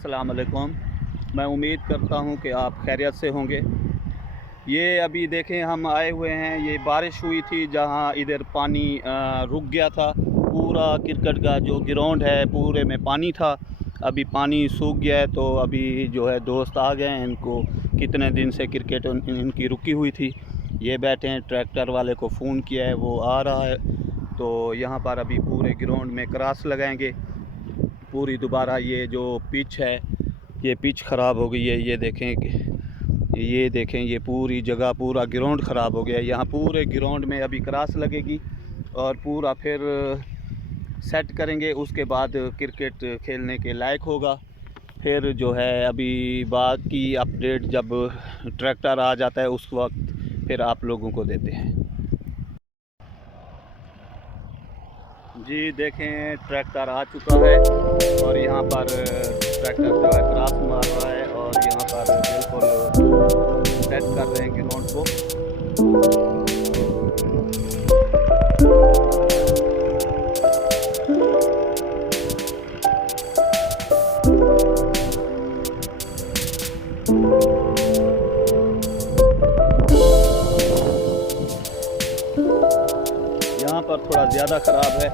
अस्सलाम वालेकुम। मैं उम्मीद करता हूं कि आप खैरियत से होंगे। ये अभी देखें हम आए हुए हैं, ये बारिश हुई थी जहां इधर पानी रुक गया था। पूरा क्रिकेट का जो ग्राउंड है पूरे में पानी था। अभी पानी सूख गया है तो अभी जो है दोस्त आ गए हैं, इनको कितने दिन से क्रिकेट इनकी रुकी हुई थी। ये बैठे हैं, ट्रैक्टर वाले को फ़ोन किया है, वो आ रहा है। तो यहाँ पर अभी पूरे ग्राउंड में क्रॉस लगाएंगे पूरी दोबारा। ये जो पिच है ये पिच ख़राब हो गई है। ये देखें ये पूरी जगह पूरा ग्राउंड ख़राब हो गया है। यहाँ पूरे ग्राउंड में अभी क्रॉस लगेगी और पूरा फिर सेट करेंगे। उसके बाद क्रिकेट खेलने के लायक होगा। फिर जो है अभी बाकी अपडेट जब ट्रैक्टर आ जाता है उस वक्त फिर आप लोगों को देते हैं। जी देखें ट्रैक्टर आ चुका है और यहाँ पर ट्रैक्टर जो है क्रॉस मार रहा है और यहाँ पर बिल्कुल सेट कर रहे हैं ग्राउंड को। यहाँ पर थोड़ा ज़्यादा ख़राब है।